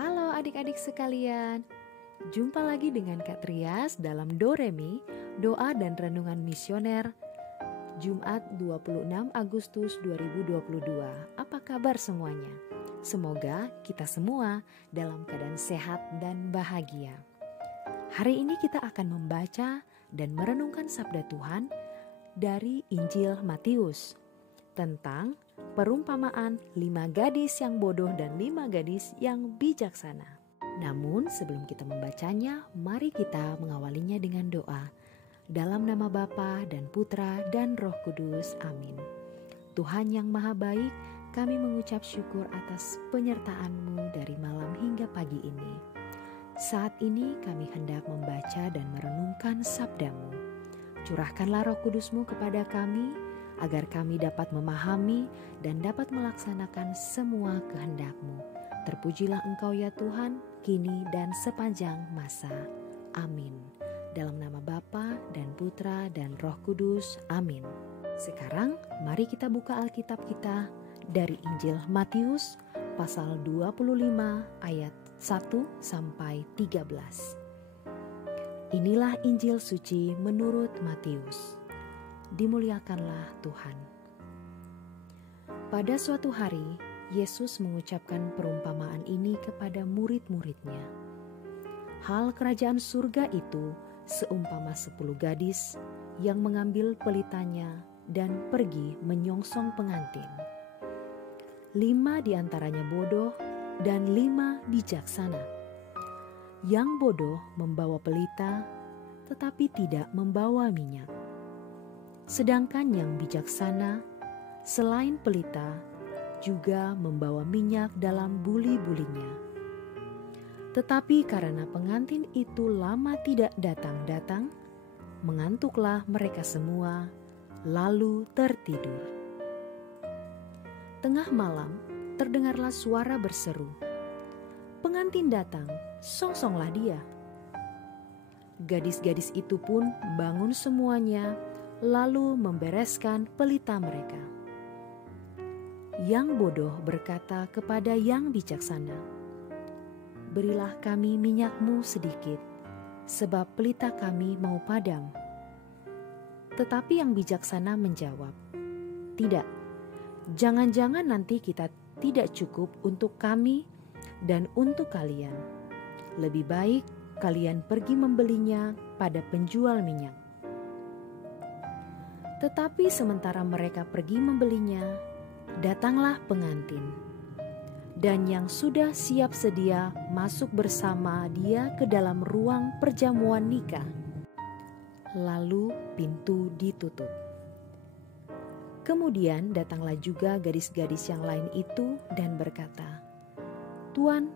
Halo adik-adik sekalian, jumpa lagi dengan Kak Trias dalam Doremi, Doa dan Renungan Misioner, Jumat 26 Agustus 2022. Apa kabar semuanya? Semoga kita semua dalam keadaan sehat dan bahagia. Hari ini kita akan membaca dan merenungkan sabda Tuhan dari Injil Matius tentang perumpamaan 5 gadis yang bodoh dan 5 gadis yang bijaksana. Namun sebelum kita membacanya, mari kita mengawalinya dengan doa. Dalam nama Bapa dan Putra dan Roh Kudus, amin. Tuhan yang maha baik, kami mengucap syukur atas penyertaan-Mu dari malam hingga pagi ini. Saat ini kami hendak membaca dan merenungkan sabda-Mu. Curahkanlah Roh Kudus-Mu kepada kami, agar kami dapat memahami dan dapat melaksanakan semua kehendak-Mu. Terpujilah Engkau ya Tuhan, kini dan sepanjang masa. Amin. Dalam nama Bapa dan Putra dan Roh Kudus, amin. Sekarang mari kita buka Alkitab kita dari Injil Matius pasal 25 ayat 1 sampai 13. Inilah Injil suci menurut Matius. Dimuliakanlah Tuhan. Pada suatu hari, Yesus mengucapkan perumpamaan ini kepada murid-muridnya. Hal kerajaan surga itu seumpama 10 gadis yang mengambil pelitanya dan pergi menyongsong pengantin. 5 diantaranya bodoh dan 5 bijaksana. Yang bodoh membawa pelita, tetapi tidak membawa minyak. Sedangkan yang bijaksana, selain pelita, juga membawa minyak dalam buli-bulinya. Tetapi karena pengantin itu lama tidak datang-datang, mengantuklah mereka semua, lalu tertidur. Tengah malam, terdengarlah suara berseru, "Pengantin datang, songsonglah dia." Gadis-gadis itu pun bangun semuanya, lalu membereskan pelita mereka. Yang bodoh berkata kepada yang bijaksana, "Berilah kami minyak-Mu sedikit, sebab pelita kami mau padam." Tetapi yang bijaksana menjawab, "Tidak, jangan-jangan nanti kita tidak cukup untuk kami dan untuk kalian. Lebih baik kalian pergi membelinya pada penjual minyak." Tetapi sementara mereka pergi membelinya, datanglah pengantin. Dan yang sudah siap sedia masuk bersama dia ke dalam ruang perjamuan nikah. Lalu pintu ditutup. Kemudian datanglah juga gadis-gadis yang lain itu dan berkata, "Tuan,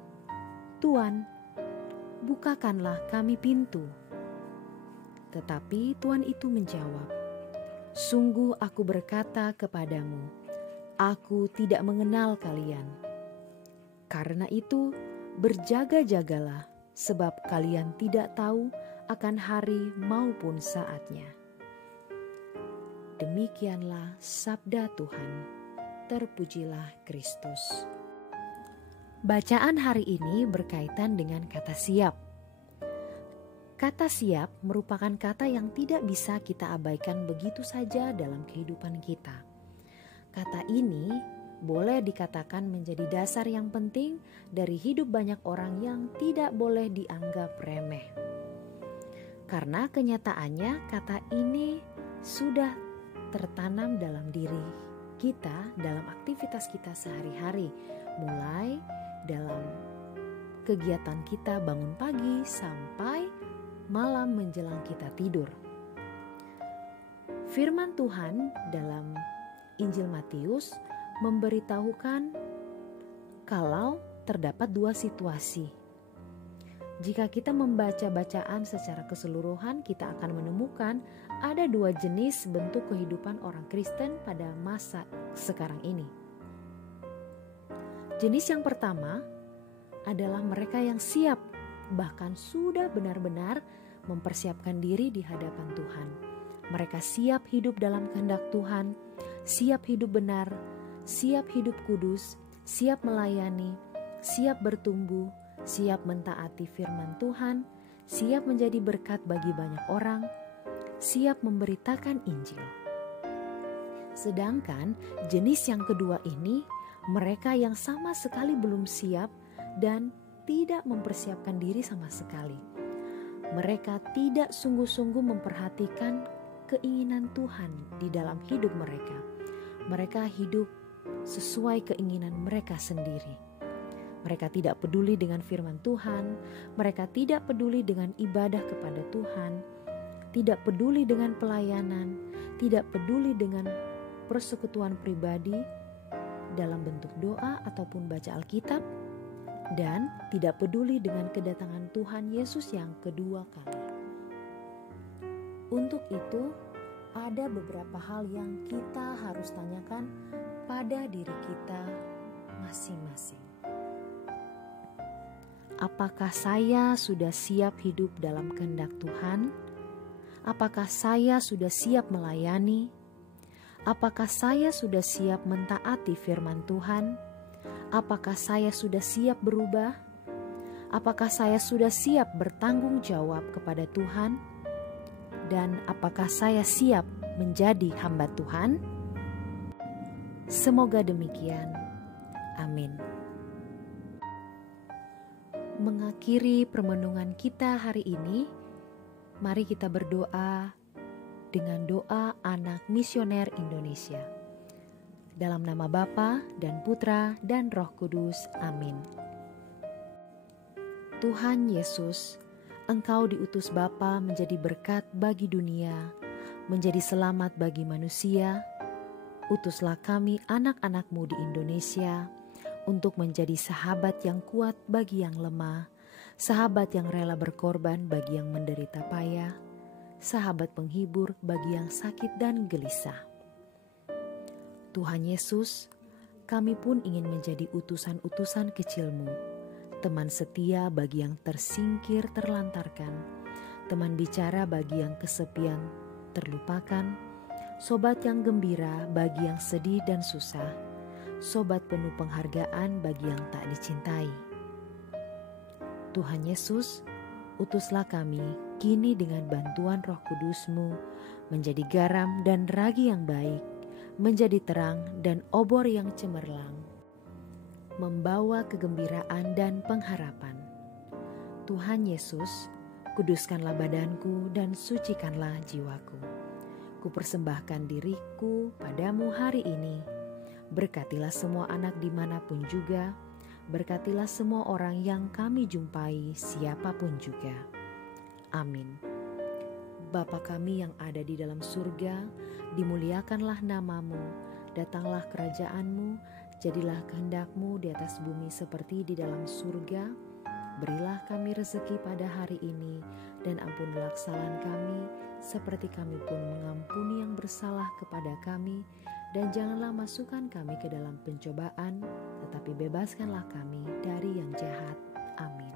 Tuan, bukakanlah kami pintu." Tetapi Tuan itu menjawab, "Sungguh aku berkata kepadamu, aku tidak mengenal kalian. Karena itu berjaga-jagalah, sebab kalian tidak tahu akan hari maupun saatnya." Demikianlah sabda Tuhan. Terpujilah Kristus. Bacaan hari ini berkaitan dengan kata siap. Kata siap merupakan kata yang tidak bisa kita abaikan begitu saja dalam kehidupan kita. Kata ini boleh dikatakan menjadi dasar yang penting dari hidup banyak orang yang tidak boleh dianggap remeh. Karena kenyataannya kata ini sudah tertanam dalam diri kita dalam aktivitas kita sehari-hari, mulai dalam kegiatan kita bangun pagi sampai malam menjelang kita tidur. Firman Tuhan dalam Injil Matius memberitahukan kalau terdapat 2 situasi. Jika kita membaca bacaan secara keseluruhan, kita akan menemukan ada 2 jenis bentuk kehidupan orang Kristen pada masa sekarang ini. Jenis yang pertama adalah mereka yang siap, bahkan sudah benar-benar mempersiapkan diri di hadapan Tuhan. Mereka siap hidup dalam kehendak Tuhan, siap hidup benar, siap hidup kudus, siap melayani, siap bertumbuh, siap mentaati firman Tuhan, siap menjadi berkat bagi banyak orang, siap memberitakan Injil. Sedangkan jenis yang kedua ini, mereka yang sama sekali belum siap dan tidak mempersiapkan diri sama sekali. Mereka tidak sungguh-sungguh memperhatikan keinginan Tuhan di dalam hidup mereka. Mereka hidup sesuai keinginan mereka sendiri. Mereka tidak peduli dengan firman Tuhan, mereka tidak peduli dengan ibadah kepada Tuhan, tidak peduli dengan pelayanan, tidak peduli dengan persekutuan pribadi dalam bentuk doa ataupun baca Alkitab, dan tidak peduli dengan kedatangan Tuhan Yesus yang kedua kali. Untuk itu, ada beberapa hal yang kita harus tanyakan pada diri kita masing-masing. Apakah saya sudah siap hidup dalam kehendak Tuhan? Apakah saya sudah siap melayani? Apakah saya sudah siap mentaati firman Tuhan? Apakah saya sudah siap berubah? Apakah saya sudah siap bertanggung jawab kepada Tuhan? Dan apakah saya siap menjadi hamba Tuhan? Semoga demikian. Amin. Mengakhiri permenungan kita hari ini, mari kita berdoa dengan doa anak misioner Indonesia. Dalam nama Bapa dan Putra dan Roh Kudus. Amin. Tuhan Yesus, Engkau diutus Bapa menjadi berkat bagi dunia, menjadi selamat bagi manusia. Utuslah kami anak-anak-Mu di Indonesia untuk menjadi sahabat yang kuat bagi yang lemah, sahabat yang rela berkorban bagi yang menderita payah, sahabat penghibur bagi yang sakit dan gelisah. Tuhan Yesus, kami pun ingin menjadi utusan-utusan kecil-Mu, teman setia bagi yang tersingkir terlantarkan, teman bicara bagi yang kesepian terlupakan, sobat yang gembira bagi yang sedih dan susah, sobat penuh penghargaan bagi yang tak dicintai. Tuhan Yesus, utuslah kami kini dengan bantuan Roh Kudus-Mu menjadi garam dan ragi yang baik, menjadi terang dan obor yang cemerlang, membawa kegembiraan dan pengharapan. Tuhan Yesus, kuduskanlah badanku dan sucikanlah jiwaku. Kupersembahkan diriku padamu hari ini. Berkatilah semua anak dimanapun juga. Berkatilah semua orang yang kami jumpai siapapun juga. Amin. Bapa kami yang ada di dalam surga, dimuliakanlah namamu, datanglah kerajaan-Mu, jadilah kehendak-Mu di atas bumi seperti di dalam surga. Berilah kami rezeki pada hari ini, dan ampunilah kesalahan kami, seperti kami pun mengampuni yang bersalah kepada kami. Dan janganlah masukkan kami ke dalam pencobaan, tetapi bebaskanlah kami dari yang jahat. Amin.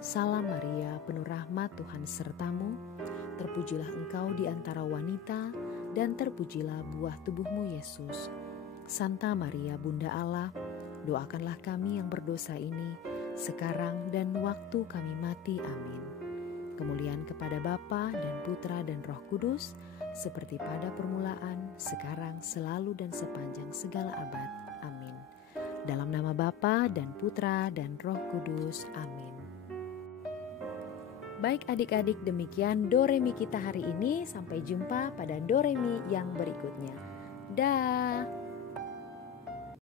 Salam Maria, penuh rahmat, Tuhan sertamu. Terpujilah engkau di antara wanita, dan terpujilah buah tubuhmu Yesus. Santa Maria, Bunda Allah, doakanlah kami yang berdosa ini, sekarang dan waktu kami mati. Amin. Kemuliaan kepada Bapa dan Putra dan Roh Kudus, seperti pada permulaan, sekarang, selalu, dan sepanjang segala abad. Amin. Dalam nama Bapa dan Putra dan Roh Kudus. Amin. Baik adik-adik, demikian Doremi kita hari ini. Sampai jumpa pada Doremi yang berikutnya. Dah.